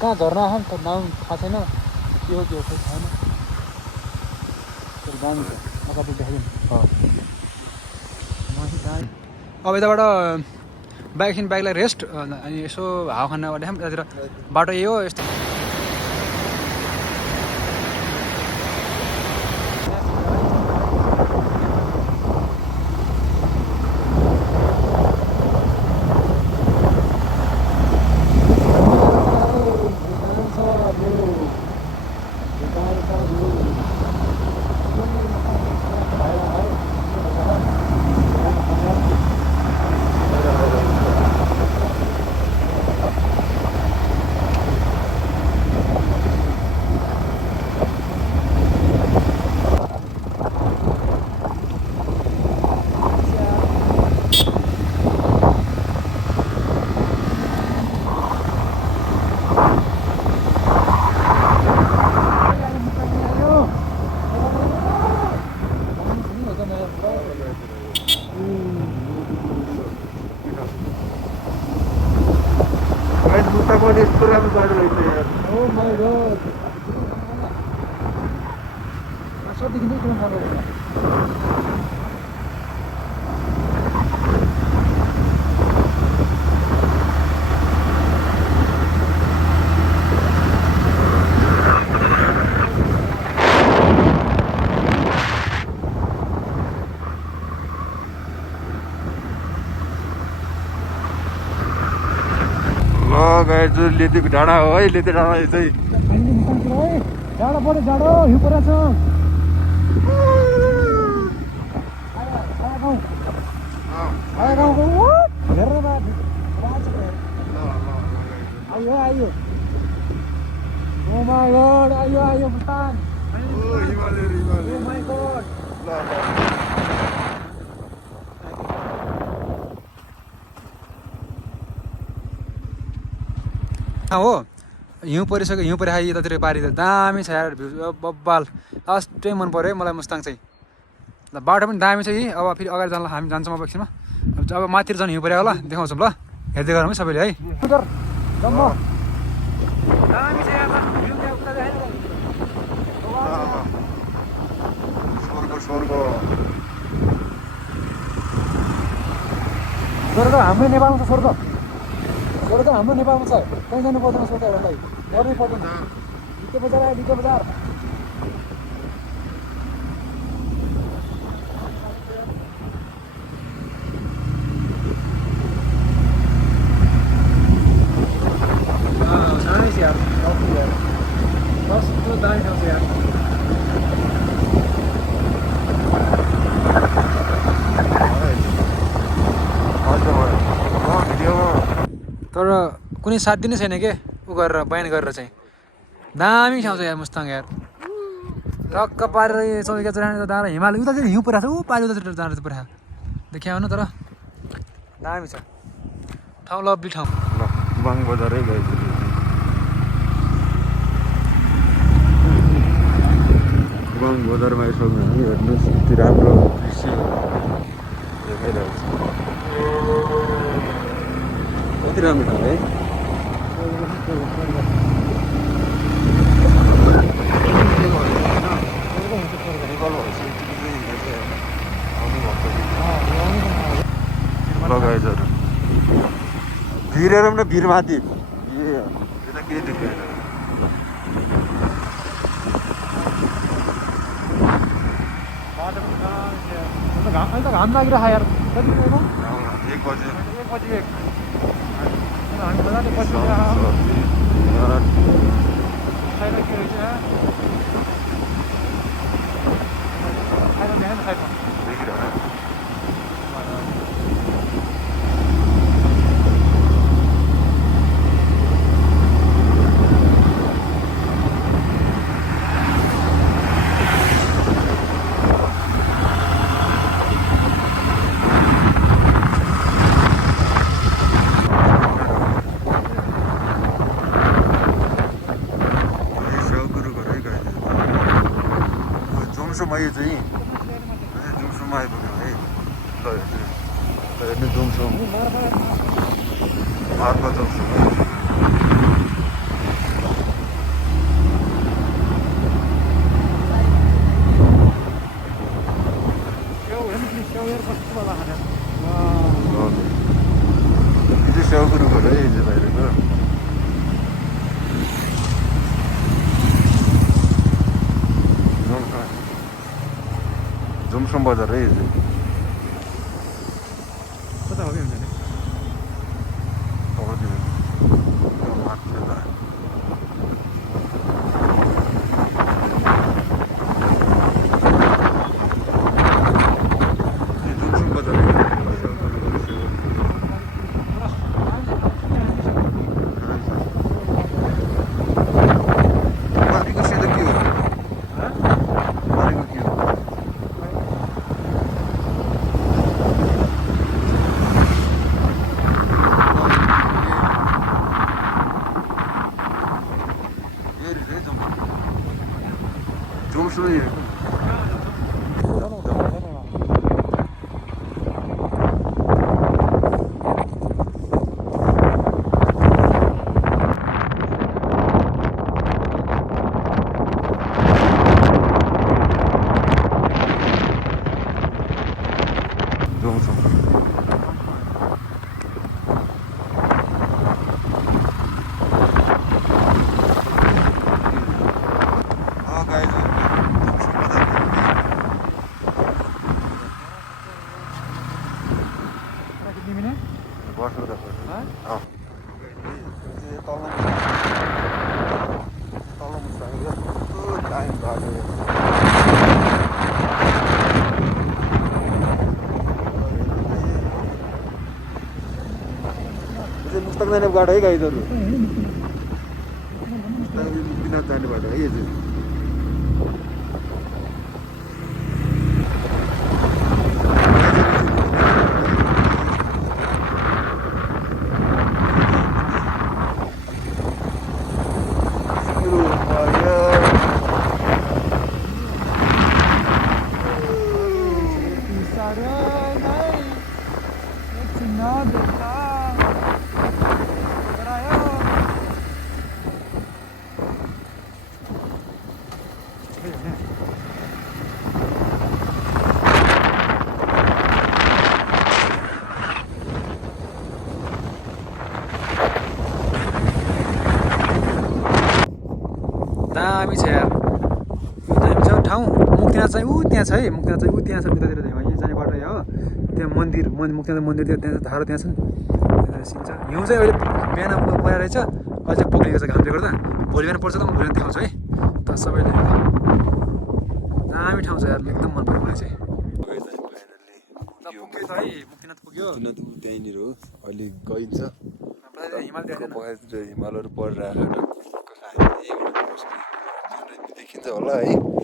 कहाँ झर्ना छ नि त नाम थाहा छैन के हो खै छैन तर दामी छ अगाडि देखाइदिनु अब यताबाट बाइकलाई रेस्ट अनि यसो हावा खान देखाऊँ यतातिर बाटो यही हो यस्तो Oh my god. Sabi hindi ko na marawa. जो लेतेको डाँडा हो है लेते डाँडा चाहिँ जाडो पऱ्यो जाडो हिउँ परेको छ आयो आयो ओ माय गॉड आयो आयो भुटान ओ हिमालय ओ माय गॉड हो हिउँ परिसक्यो हिउँ परिखायो यतातिर पारि त दामी छ यार भ्यू बब्बाल लास्टै मन पऱ्यो है मलाई मुस्ताङ चाहिँ ल बाटो पनि दामी छ यी अब फेरि अगाडि जाँदा हामी जान्छौँ अब एकछिनमा अब माथितिर जानु हिउँ पऱ्यो होला देखाउँछौँ ल हेर्दै गरौँ है सबैले है दामी छ यार स्वर्ग हाम्रो नेपालमा छ स्वर्ग स्वर्ग हाम्रो नेपालमा छ कहीँ जानु पर्दैन स्वर्गहरूलाई गर्नै पर्दैन डिके बजार आयो डिके बजार सानै छ यार कस्तो दामी ठाउँ छ यार तर कुनै साथ दिनै छैन के उ गरेर बयान गरेर चाहिँ दामी ठाउँ छ यार मुस्ताङ यार टक्क पारेर चौबिका चढाने त हिमालय उता चाहिँ हिउँ परिरहेको छ ऊ पारि उता जाँदा परिरहेको देखियो न तर दामी छ ठाउँ लब्बी ठाउँ बाङ बजारै गएछ बाङ बजारमा यसोमा हेर्नुहोस् यति राम्रो दृश्य देखाइरहेको छ कति राम्रो ठाउँ है लगाएछहरू भिरेर पनि भिर माथि यता केही देखेन अहिले त घाम लागिरहेको यार कति 1 बजे हामी मजाले बस्नु के रहेछ यो चाहिँ जुमसुममा आइपुग्यो है ल हेर्नु जुमसुम मार्फत जुमसुम झुमसुम बजार है यो चाहिँ कता हो कि हुन्छ नि तलतिर माथि छ झुमसुम बजार माथिको सेतो के हो माथिको के हो झुमसुम मुस्ताङ जाने बाटो है गाइजहरू मुक्तिनाथ जाने बाटो है यो चाहिँ दामी छ यार दामी छ ठाउँ मुक्तिनाथ चाहिँ ऊ त्यहाँ छ है मुक्तिनाथ चाहिँ ऊ त्यहाँ छ उतातिर चाहिँ यहाँ जाने बाटो यहाँ हो त्यहाँ मुक्तिनाथ मन्दिर त्यहाँ धारो त्यहाँ छ नि त्यहाँ सिन छ हिउँ चाहिँ अहिले बिहान परेर रहेछ अझै पक्रिएको छ घामले गर्दा भोलि बिहान पर्छ त म भोलि देखाउँछु है त सबैले दामी ठाउँ छ यार एकदम मन पऱ्यो मलाई चाहिँ पुग्यो त है मुक्तिनाथ पुग्यो त्यहीँनिर हो अहिले गइन्छ हिमाल हिमालहरू परिरहेको देखिन्छ होला है